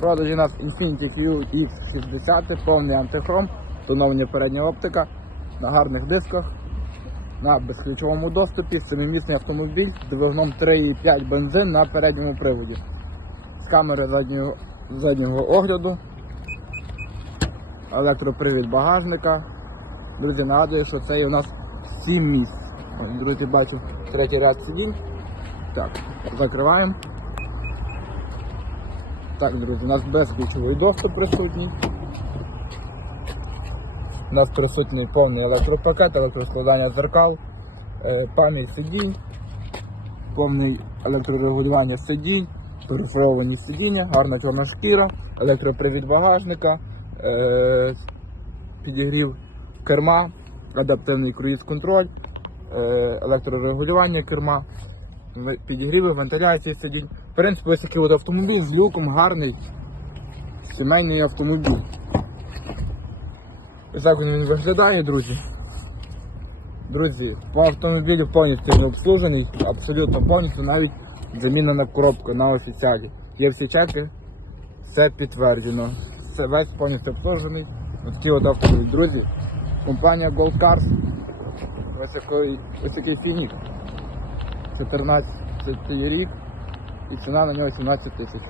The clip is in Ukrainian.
Продажі у нас Infiniti Q X60, повний антихром, тоновані передня оптика, на гарних дисках, на безключовому доступі, семимісний автомобіль з двигуном 3,5 бензин на передньому приводі. З камери заднього, заднього огляду, електропривід багажника. Друзі, нагадую, що це є у нас 7 місць. Друзі, бачу третій ряд сидінь. Так, закриваємо. Так, друзі, у нас безключовий доступ присутній. У нас присутній повний електропакет, електроскладання дзеркал, е, пам'ять сидінь, повний електрорегулювання сидінь, перефаровані сидіння, гарна чорна шкіра, електропривід багажника, е, підігрів керма, адаптивний круїз-контроль, е, електрорегулювання керма, підігріви, вентиляції сидінь. В принципі, ось такий от автомобіль з люком гарний сімейний автомобіль. Ось так він виглядає, друзі. Друзі, по автомобілю повністю не обслужений, абсолютно повністю, навіть замінена коробка на офіціалі. Є всі чеки, все підтверджено. Все весь повністю обслужений. Ось такий от автомобіль. Друзі, компанія Gold Cars. Ось такий фінік. 14 рік і ціна на нього 17 тисяч.